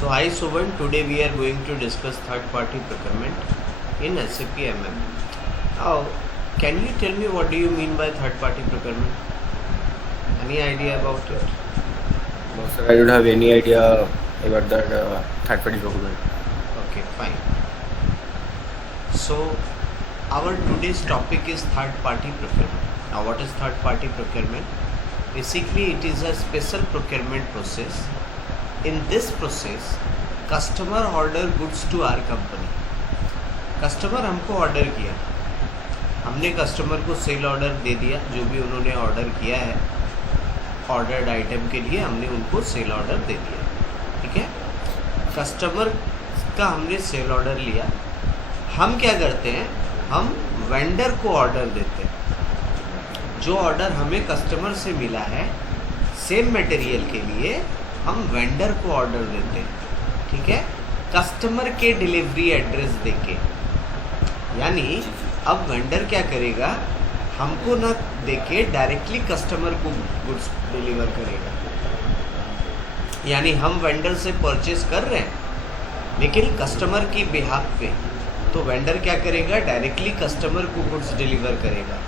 So hi Suvan, today we are going to discuss third party procurement in SAP MM. Now, can you tell me what do you mean by third party procurement? Any idea about it? No, sir, I don't have any idea about that third party procurement. Okay, fine. So our today's topic is third party procurement. Now what is third party procurement? Basically it is a special procurement process. In this process, customer order goods to our company. Customer हमको order किया, हमने customer को cell order दे दिया, जो भी उन्होंने order किया है ऑर्डर्ड आइटम के लिए हमने उनको सेल ऑर्डर दे दिया. ठीक है, कस्टमर का हमने सेल ऑर्डर लिया. हम क्या करते हैं, हम वेंडर को ऑर्डर देते हैं. जो ऑर्डर हमें कस्टमर से मिला है सेम मटेरियल के लिए हम वेंडर को ऑर्डर देते हैं. ठीक है, कस्टमर के डिलीवरी एड्रेस देके. यानी अब वेंडर क्या करेगा, हमको ना देके डायरेक्टली कस्टमर को गुड्स डिलीवर करेगा. यानी हम वेंडर से परचेज कर रहे हैं लेकिन कस्टमर की बिहाफ पे, तो वेंडर क्या करेगा, डायरेक्टली कस्टमर को गुड्स डिलीवर करेगा.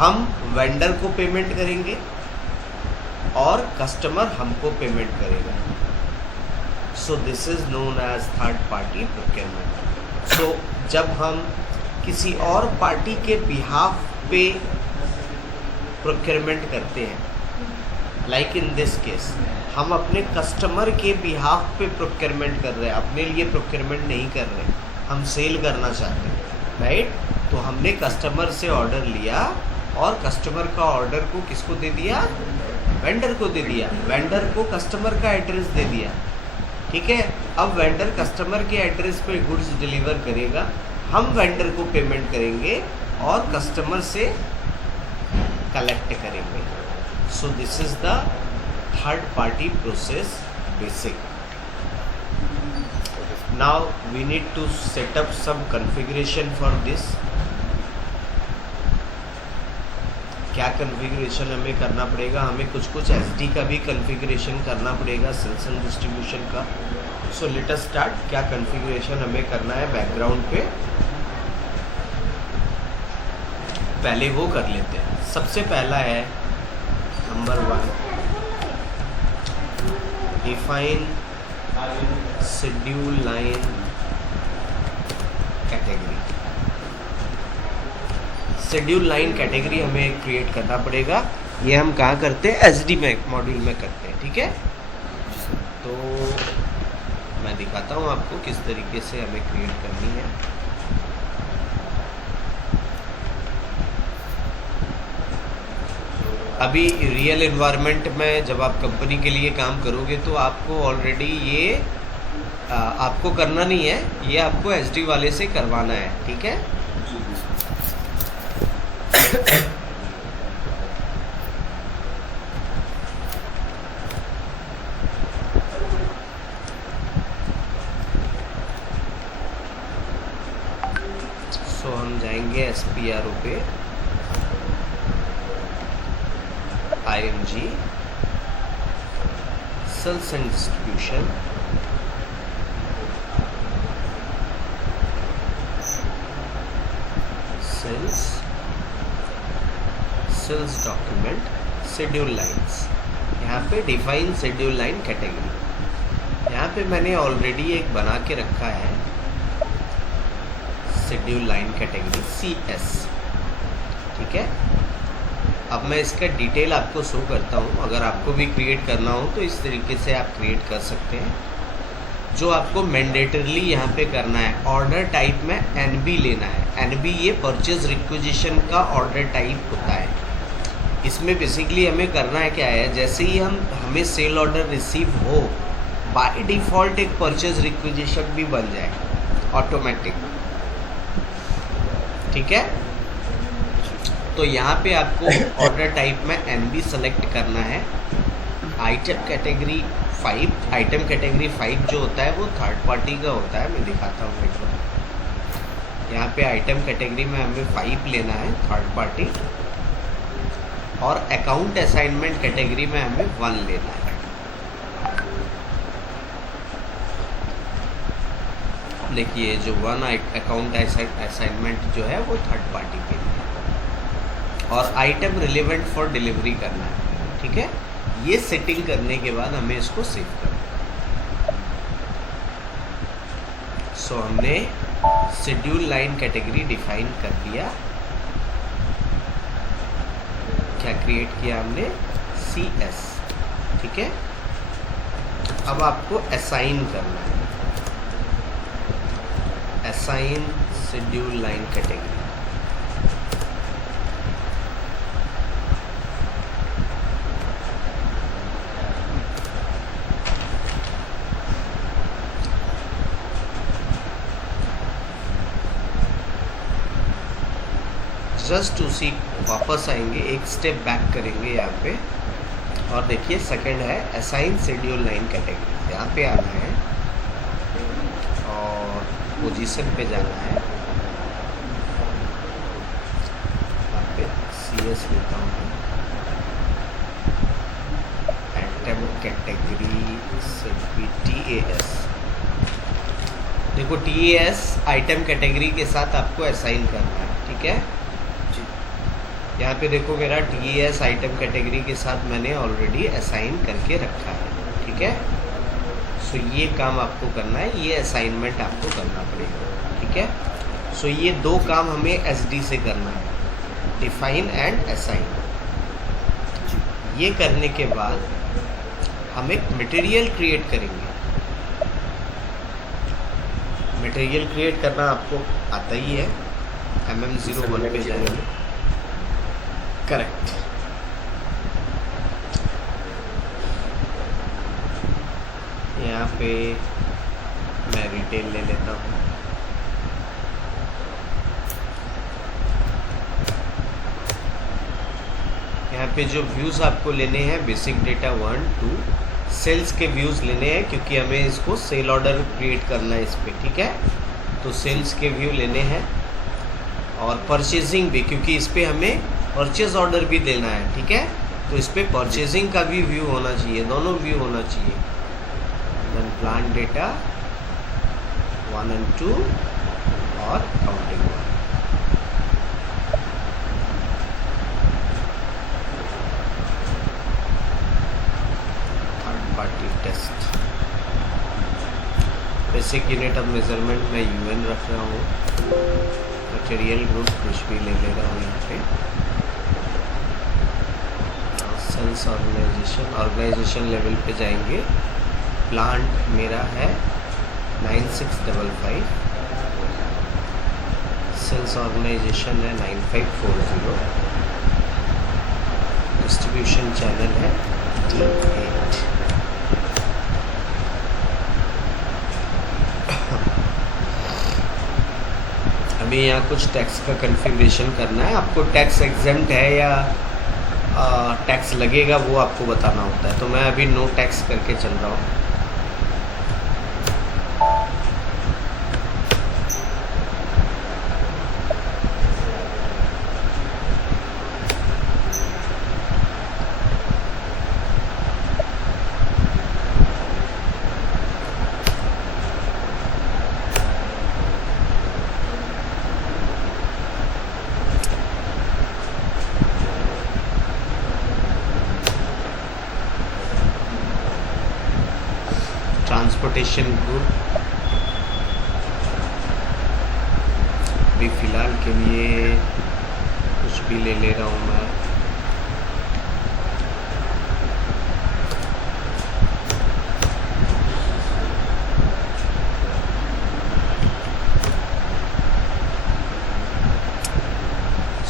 हम वेंडर को पेमेंट करेंगे और कस्टमर हमको पेमेंट करेगा. So this is known as third party procurement. So जब हम किसी और पार्टी के बिहाफ पे प्रोक्योरमेंट करते हैं, लाइक इन दिस केस हम अपने कस्टमर के बिहाफ पे प्रोक्योरमेंट कर रहे हैं, अपने लिए प्रोक्योरमेंट नहीं कर रहे हैं, हम सेल करना चाहते हैं, राइट. तो हमने कस्टमर से ऑर्डर लिया और कस्टमर का ऑर्डर को किसको दे दिया, वेंडर को दे दिया. वेंडर को कस्टमर का एड्रेस दे दिया. ठीक है, अब वेंडर कस्टमर के एड्रेस पे गुड्स डिलीवर करेगा, हम वेंडर को पेमेंट करेंगे और कस्टमर से कलेक्ट करेंगे. So this is the third party process basic. Now we need to set up some configuration for this. क्या कॉन्फ़िगरेशन हमें करना पड़ेगा, हमें कुछ एसडी का भी कॉन्फ़िगरेशन करना पड़ेगा, सेल्स एंड डिस्ट्रीब्यूशन का. So let us start. क्या कॉन्फ़िगरेशन हमें करना है बैकग्राउंड पे, पहले वो कर लेते हैं. सबसे पहला है number 1, define schedule line category. Schedule line category हमें क्रिएट करना पड़ेगा. ये हम कहाँ करते हैं, एसडी में मॉड्यूल में करते हैं. ठीक है, तो मैं दिखाता हूँ आपको किस तरीके से हमें क्रिएट करनी है. अभी रियल एनवायरनमेंट में जब आप कंपनी के लिए काम करोगे तो आपको ऑलरेडी ये आपको करना नहीं है, ये आपको एसडी वाले से करवाना है. ठीक है, सो हम जाएंगे एसपीआरओ पे, IMG sales and distribution, sales document, schedule lines. यहाँ पे डिफाइन शेड्यूल लाइन कैटेगरी. यहाँ पे मैंने ऑलरेडी एक बना के रखा है शेड्यूल लाइन कैटेगरी CS. ठीक है, अब मैं इसका डिटेल आपको शो करता हूँ. अगर आपको भी क्रिएट करना हो तो इस तरीके से आप क्रिएट कर सकते हैं. जो आपको मैंडेटरली यहाँ पे करना है, ऑर्डर टाइप में NB लेना है. NB ये परचेज रिक्विजिशन का ऑर्डर टाइप होता है. इसमें बेसिकली हमें करना है क्या है, जैसे ही हमें सेल ऑर्डर रिसीव हो, बाय डिफ़ॉल्ट एक परचेज रिक्विजिशन भी बन जाए ऑटोमेटिक. ठीक है, तो यहाँ पे आपको ऑर्डर टाइप में NB सेलेक्ट करना है. आइटम कैटेगरी 5, आइटम कैटेगरी 5 जो होता है वो थर्ड पार्टी का होता है. मैं दिखाता हूँ एक बार. यहाँ पे आइटम कैटेगरी में हमें 5 लेना है थर्ड पार्टी, और अकाउंट असाइनमेंट कैटेगरी में हमें 1 लेना है. देखिए जो वन अकाउंट असाइनमेंट जो है वो थर्ड पार्टी के लिए, और आइटम रिलेवेंट फॉर डिलीवरी करना है, ठीक है। ये सेटिंग करने के बाद हमें इसको सेव करना है। सो हमने शेड्यूल लाइन कैटेगरी डिफाइन कर दिया। क्या क्रिएट किया हमने? CS, ठीक है। अब आपको असाइन करना है, assign schedule line category. Just उसी वापस आएंगे, एक स्टेप बैक करेंगे यहाँ पे, और देखिए सेकंड है असाइन शेड्यूल लाइन कैटेगरी। यहाँ पे आना है और पोजीशन पे जाना है। यहाँ पे CS लेता हूँ मैं, आइटम कैटेगरी से भी TAS। देखो TAS आइटम कैटेगरी के साथ आपको असाइन करना है, ठीक है। यहाँ पे देखो मेरा TAS आइटम कैटेगरी के साथ मैंने ऑलरेडी असाइन करके रखा है, ठीक है। सो ये काम आपको करना है, ये असाइनमेंट आपको करना पड़ेगा, ठीक है। सो ये दो काम हमें SD से करना है, डिफाइन एंड असाइन। ये करने के बाद हम एक मटेरियल क्रिएट करेंगे। मटेरियल क्रिएट करना आपको आता ही है, MM01 पे जाएंगे, करेक्ट। यहाँ पे मैं रिटेल ले लेता हूँ। यहाँ पे जो व्यूज़ आपको लेने हैं बेसिक डेटा 1 2 सेल्स के व्यूज़ लेने हैं, क्योंकि हमें इसको सेल ऑर्डर क्रिएट करना है इस पे, ठीक है। तो सेल्स के व्यू लेने हैं, और परचेजिंग भी, क्योंकि इस पे हमें परचेज ऑर्डर भी देना है, ठीक है। तो इस पे परचेजिंग का भी व्यू होना चाहिए, दोनों व्यू होना चाहिए। देन प्लान डेटा 1 and 2 और counting 1। Third party test, basic unit of measurement में UN रख रहा हूँ। मटेरियल ग्रुप कुछ भी ले रहा हूँ यहाँ पे। सेल्स ऑर्गेनाइजेशन लेवल पे जाएंगे। प्लांट मेरा है 9655, सेल्स ऑर्गेनाइजेशन है 9540, डिस्ट्रीब्यूशन चैनल है D8। हमें यहाँ कुछ टैक्स का कन्फिग्रेशन करना है। आपको टैक्स एग्जेम्प्ट है या टैक्स लगेगा वो आपको बताना होता है। तो मैं अभी नो टैक्स करके चल रहा हूँ। ट्रांसपोर्टेशन ग्रुप भी फ़िलहाल के लिए कुछ भी ले रहा हूँ मैं।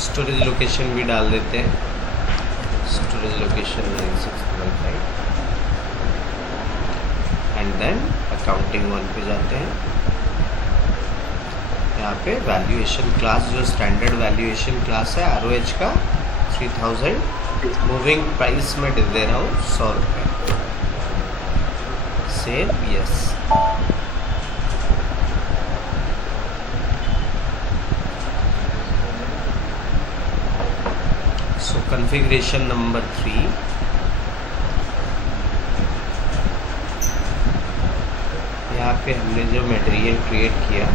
स्टोरेज लोकेशन भी डाल देते हैं, storage location 9655। And then accounting 1 पे जाते हैं। यहाँ पे वैल्यूएशन क्लास, जो स्टैंडर्ड वैल्यूएशन क्लास है ROH का 3000, मूविंग प्राइस में दे रहा हूँ 100 रुपये। Save yes. So configuration number 3, यहाँ पे हमने जो मटेरियल क्रिएट किया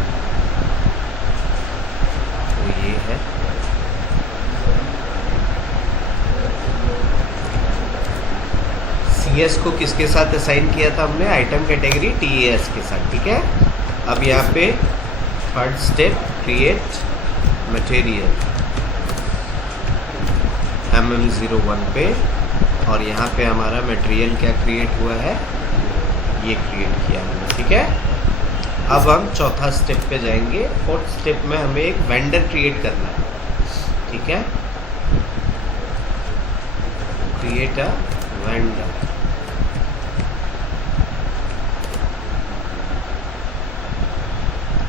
वो ये है। CS को किसके साथ असाइन किया था हमने? आइटम कैटेगरी TAS के साथ, ठीक है। अब यहाँ पे third step create material MM01 पे, और यहाँ पे हमारा मटेरियल क्या क्रिएट हुआ है? ये क्रिएट किया हमने, ठीक है। अब हम चौथा स्टेप पे जाएंगे। फोर्थ स्टेप में हमें एक वेंडर क्रिएट करना है, ठीक है। Create a vendor.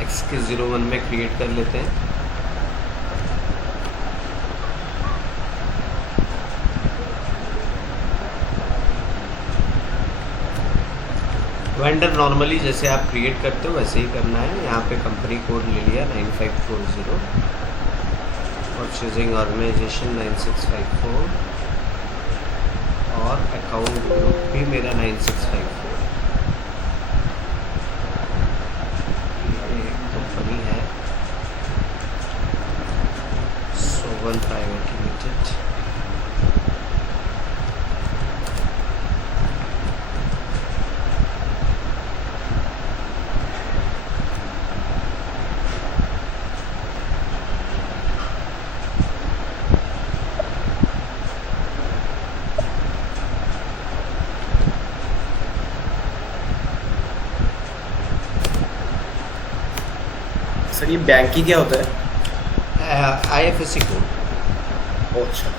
XK01 में क्रिएट कर लेते हैं। वेंडर नॉर्मली जैसे आप क्रिएट करते हो वैसे ही करना है। यहाँ पे कंपनी कोड ले लिया 9540, परचेजिंग ऑर्गेनाइजेशन 9654, और अकाउंट ग्रुप भी मेरा 9654। ये कंपनी है सोवन प्राइवेट लिमिटेड। सर ये बैंक की क्या होता है? IFSC code. अच्छा।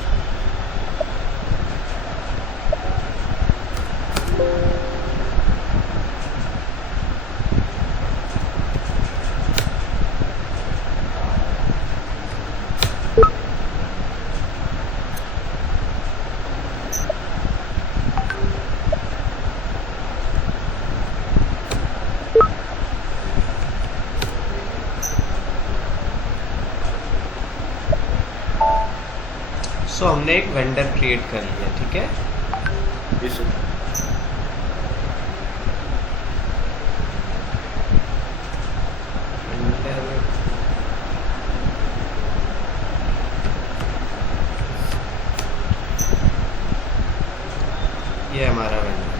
सो हमने एक वेंडर क्रिएट कर लिया, ठीक है। जी सर। ये हमारा वेंडर,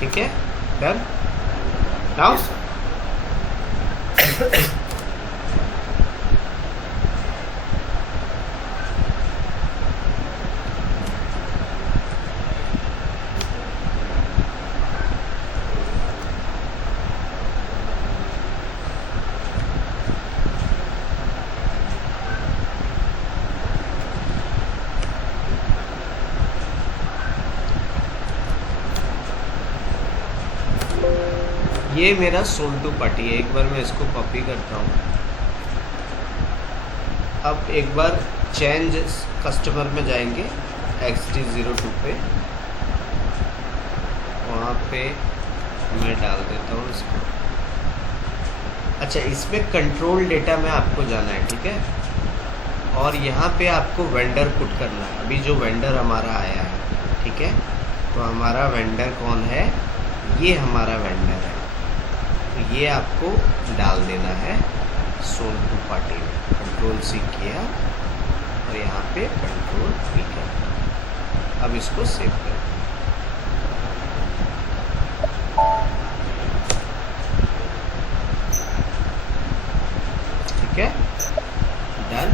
ठीक है। डन। नाउ ये मेरा सोल्ड टू पार्टी है। एक बार मैं इसको कॉपी करता हूँ। अब एक बार चेंज कस्टमर में जाएंगे XD02 पे, वहाँ पे मैं डाल देता हूँ इसको। अच्छा, इसमें कंट्रोल डेटा में आपको जाना है, ठीक है। और यहाँ पे आपको वेंडर पुट करना है। अभी जो वेंडर हमारा आया है, ठीक है, तो हमारा वेंडर कौन है? ये हमारा वेंडर है। तो ये आपको डाल देना है सोल्ड टू पार्टी में। कंट्रोल C किया और यहाँ पे कंट्रोल V किया। अब इसको सेव करें। ठीक है, डन।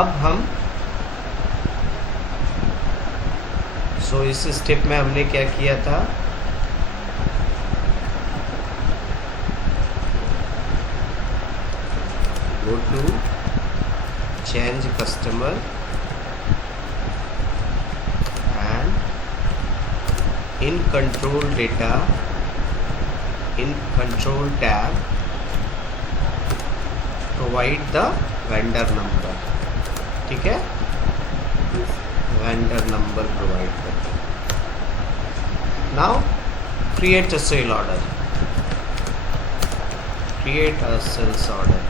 अब हम इस स्टेप में हमने क्या किया था? Go to change customer and in control data, in control tab, provide the vendor number। ठीक है, vendor number provide कर। Now create a sale order, create a sales order।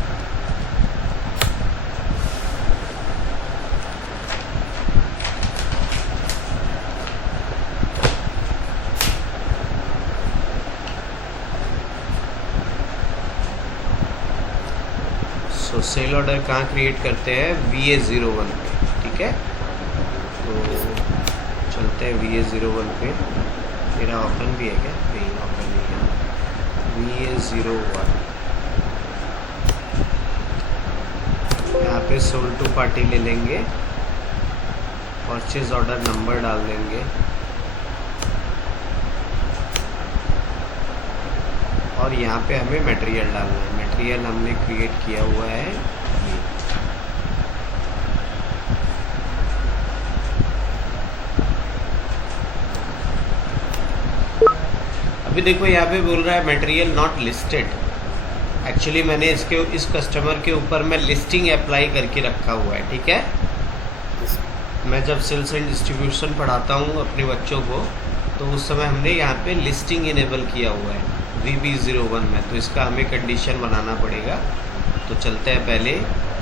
So sale order कहाँ create करते हैं, VA01 पे, ठीक है। तो चलते हैं VA01 पे। मेरा ओपन भी है क्या, नहीं ओपन नहीं है। VA01 यहाँ पे सोल्ड टू पार्टी ले लेंगे, परचेज ऑर्डर नंबर डाल देंगे और यहाँ पे हमें मटेरियल डालना है। मटेरियल हमने क्रिएट किया हुआ है ये। अभी देखो यहाँ पे बोल रहा है मटेरियल नॉट लिस्टेड। एक्चुअली मैंने इस कस्टमर के ऊपर मैं लिस्टिंग अप्लाई करके रखा हुआ है, ठीक है। मैं जब सेल्स एंड डिस्ट्रीब्यूशन पढ़ाता हूँ अपने बच्चों को, तो उस समय हमने यहाँ पे लिस्टिंग इनेबल किया हुआ है VB01 में, तो इसका हमें कंडीशन बनाना पड़ेगा। तो चलते हैं पहले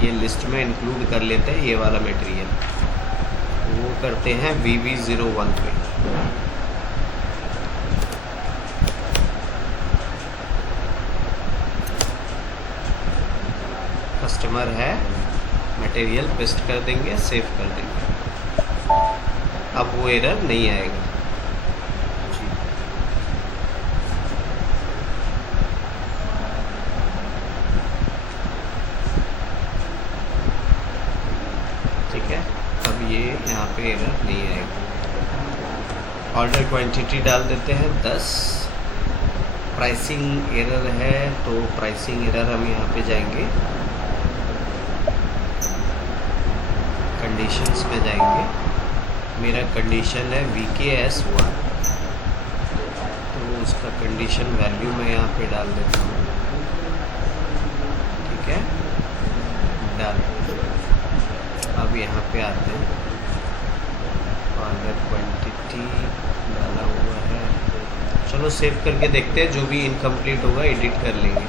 ये लिस्ट में इंक्लूड कर लेते हैं ये वाला मटेरियल, वो करते हैं VB01 पे। कस्टमर है, मटेरियल पेस्ट कर देंगे, सेव कर देंगे। अब वो एरर नहीं आएगा जी। ठीक है, अब ये यहाँ पे एरर नहीं आएगा। ऑर्डर क्वांटिटी डाल देते हैं 10। प्राइसिंग एरर है तो प्राइसिंग एरर हम यहाँ पे जाएंगे, कंडीशंस में जाएंगे। मेरा कंडीशन है VKS1, तो उसका कंडीशन वैल्यू मैं यहाँ पे डाल देता हूँ, ठीक है, डाल। अब यहाँ पे आते हैं, ऑर्डर क्वांटिटी डाला हुआ है। चलो सेव करके देखते हैं, जो भी इनकम्प्लीट होगा एडिट कर लेंगे।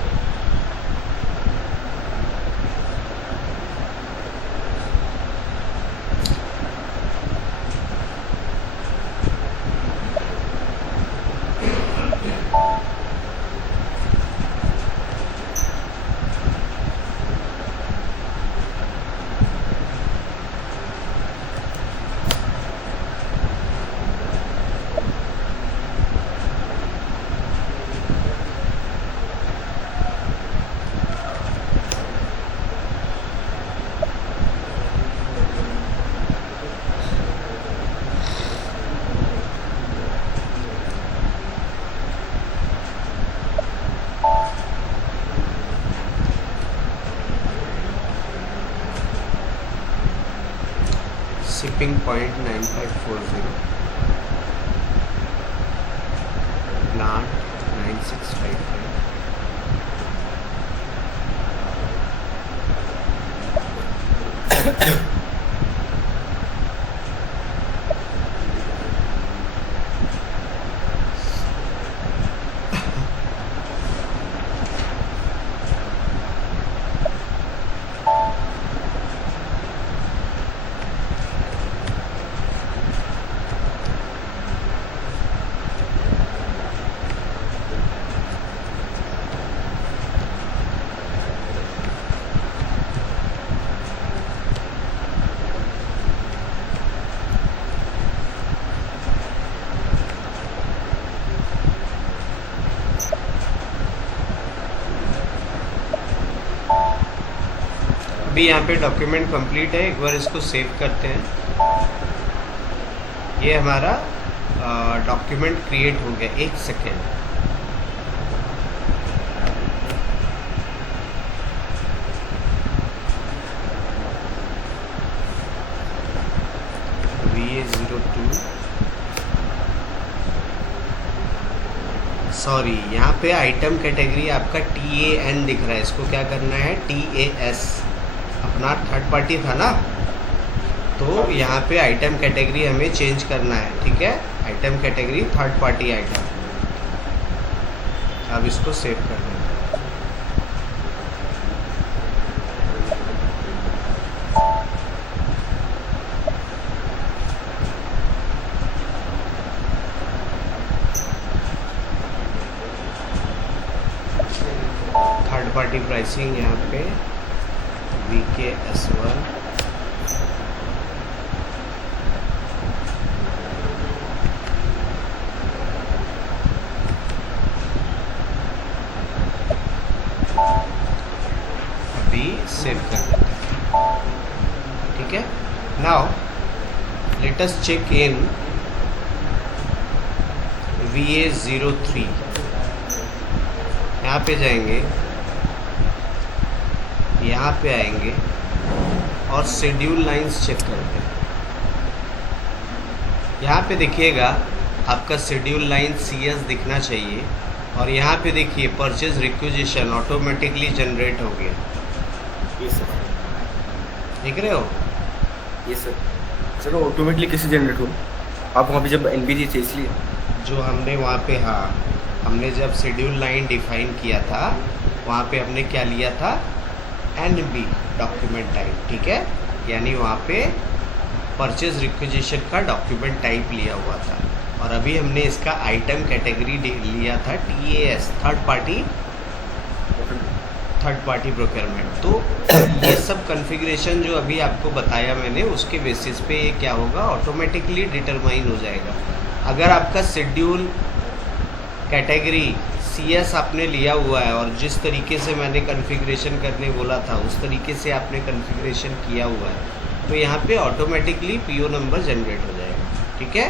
Shipping point 9540, plant 9655। अभी यहाँ पे डॉक्यूमेंट कंप्लीट है, एक बार इसको सेव करते हैं। ये हमारा डॉक्यूमेंट क्रिएट हो गया। एक सेकेंड, VA02, सॉरी, यहाँ पे आइटम कैटेगरी आपका TAN दिख रहा है, इसको क्या करना है TAS। अपना थर्ड पार्टी था ना, तो यहाँ पे आइटम कैटेगरी हमें चेंज करना है, ठीक है। Item category third party item. अब इसको सेव कर दें। थर्ड पार्टी प्राइसिंग यहाँ पे VKS1 अभी सेव कर देते हैं, ठीक है। Now let us check in VA03, यहाँ पे जाएंगे, यहाँ पे आएंगे और शेड्यूल लाइंस चेक करते हैं। यहाँ पे देखिएगा आपका शेड्यूल लाइन CS दिखना चाहिए और यहाँ पे देखिए परचेज रिक्विजिशन ऑटोमेटिकली जनरेट हो गया, ये सर, देख रहे हो। ये सर, सर ऑटोमेटिकली कैसे जनरेट हो? आप वहाँ पे जब NBC थे इसलिए जो हमने वहाँ पे, हाँ, हमने जब शेड्यूल लाइन डिफाइन किया था वहाँ पे हमने क्या लिया था, NB डॉक्यूमेंट टाइप, ठीक है। यानी वहाँ पे परचेज रिक्विजिशन का डॉक्यूमेंट टाइप लिया हुआ था और अभी हमने इसका आइटम कैटेगरी लिया था TAS, थर्ड पार्टी प्रोक्योरमेंट। तो ये सब कॉन्फ़िगरेशन जो अभी आपको बताया मैंने, उसके बेसिस पे ये क्या होगा, ऑटोमेटिकली डिटरमाइन हो जाएगा। अगर आपका शेड्यूल कैटेगरी CS आपने लिया हुआ है और जिस तरीके से मैंने कॉन्फ़िगरेशन करने बोला था उस तरीके से आपने कॉन्फ़िगरेशन किया हुआ है, तो यहाँ पे ऑटोमेटिकली PO नंबर जनरेट हो जाएगा, ठीक है।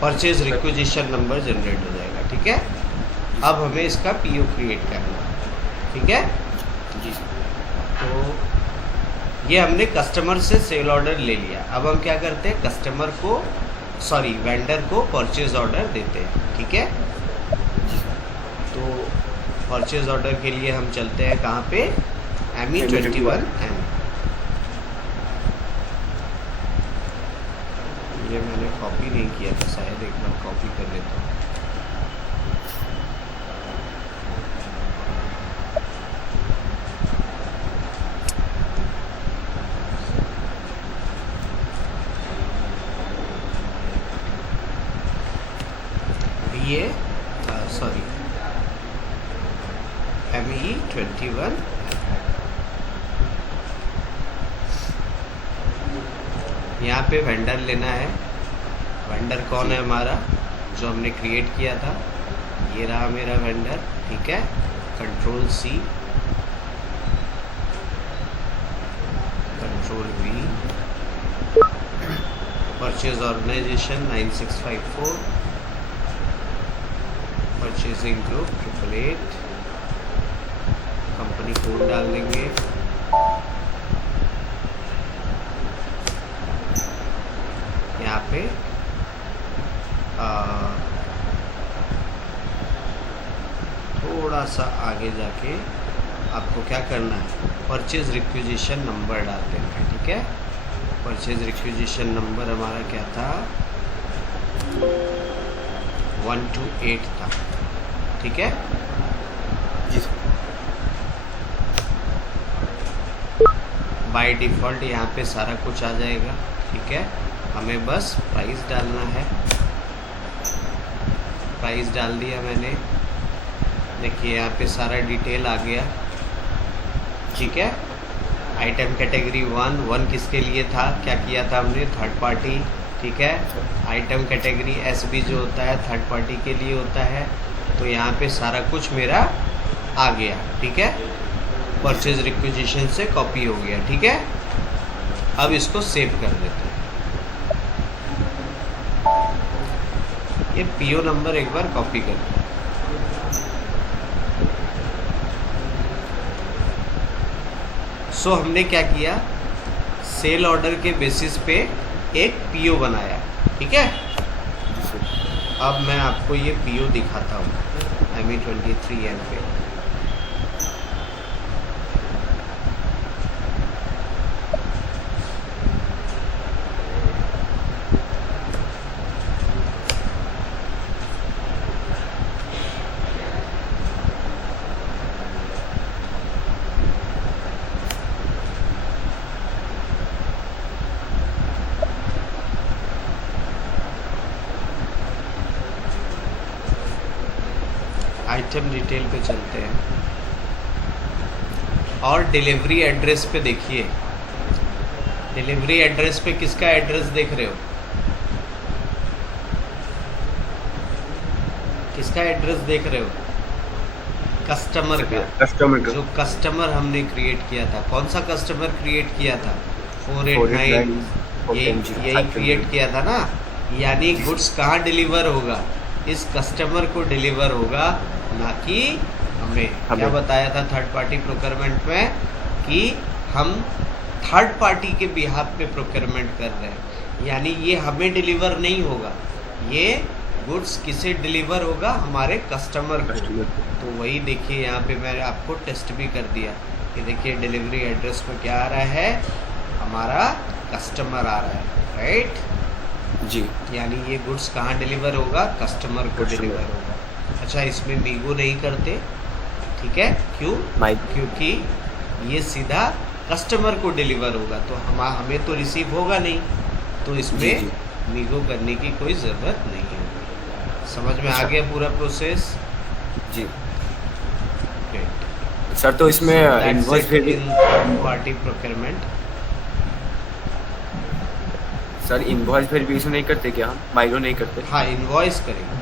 परचेज रिक्विजिशन नंबर जनरेट हो जाएगा, ठीक है। अब हमें इसका PO क्रिएट करना है, ठीक है। जी सर। तो ये हमने कस्टमर से सेल ऑर्डर ले लिया। अब हम क्या करते हैं, कस्टमर को, सॉरी, वेंडर को परचेज ऑर्डर देते हैं, ठीक है। तो परचेज ऑर्डर के लिए हम चलते हैं कहाँ पे, ME21M। ये मैंने कॉपी नहीं किया था, शायद एक बार कॉपी कर लेता हूँ। ये सॉरी, ME21। यहाँ पे वेंडर लेना है। वेंडर कौन है हमारा, जो हमने क्रिएट किया था, ये रहा मेरा वेंडर, ठीक है। Ctrl+C, Ctrl+V, purchase organisation 9654, purchasing group 888, company code डाल देंगे, यहाँ पे थोड़ा सा आगे जाके आपको क्या करना है, परचेज रिक्विजिशन नंबर डाल देना है, ठीक है। परचेज रिक्विजिशन नंबर हमारा क्या था, 128 था, ठीक है। जी सर। बाय डिफ़ॉल्ट यहाँ पे सारा कुछ आ जाएगा, ठीक है। हमें बस प्राइस डालना है। प्राइस डाल दिया मैंने, देखिए यहाँ पे सारा डिटेल आ गया, ठीक है। आइटम कैटेगरी 1 किसके लिए था, क्या किया था हमने, थर्ड पार्टी, ठीक है। आइटम कैटेगरी SB जो होता है थर्ड पार्टी के लिए होता है। तो यहाँ पे सारा कुछ मेरा आ गया, ठीक है। परचेज रिक्विजिशन से कॉपी हो गया, ठीक है। अब इसको सेव कर देते हैं। ये PO नंबर एक बार कॉपी कर दें। सो हमने क्या किया, सेल ऑर्डर के बेसिस पे एक PO बनाया, ठीक है। अब मैं आपको ये PO दिखाता हूँ ME23M पे। आइटम डिटेल पे चलते हैं। और डिलीवरी एड्रेस पे देखिए, डिलीवरी एड्रेस पे किसका एड्रेस देख रहे हो? किसका एड्रेस देख रहे हो? कस्टमर का। कस्टमर का जो कस्टमर हमने क्रिएट किया था, कौन सा कस्टमर क्रिएट किया था? 489, यही क्रिएट किया था ना। यानी गुड्स कहाँ डिलीवर होगा? इस कस्टमर को डिलीवर होगा, ना कि हमें। क्या बताया था थर्ड पार्टी प्रोक्योरमेंट में कि हम थर्ड पार्टी के बिहाफ पे प्रोक्योरमेंट कर रहे हैं, यानी ये हमें डिलीवर नहीं होगा, ये गुड्स किसे डिलीवर होगा? हमारे कस्टमर को। तो वही देखिए यहाँ पे मैंने आपको टेस्ट भी कर दिया। ये देखिए डिलीवरी एड्रेस में क्या आ रहा है? हमारा कस्टमर आ रहा है, राइट जी। यानी ये गुड्स कहाँ डिलीवर होगा? कस्टमर को डिलीवर होगा। अच्छा, इसमें मीगो नहीं करते, ठीक है? क्यों? क्योंकि ये सीधा कस्टमर को डिलीवर होगा, तो हमें तो रिसीव होगा नहीं, तो इसमें मीगो करने की कोई ज़रूरत नहीं है। समझ में आ गया पूरा प्रोसेस? जी ग्रेट सर। तो इसमें invoice party procurement. Sir invoice verification नहीं करते क्या हम? माइग्रो नहीं करते? हाँ, इनवॉइस करेंगे।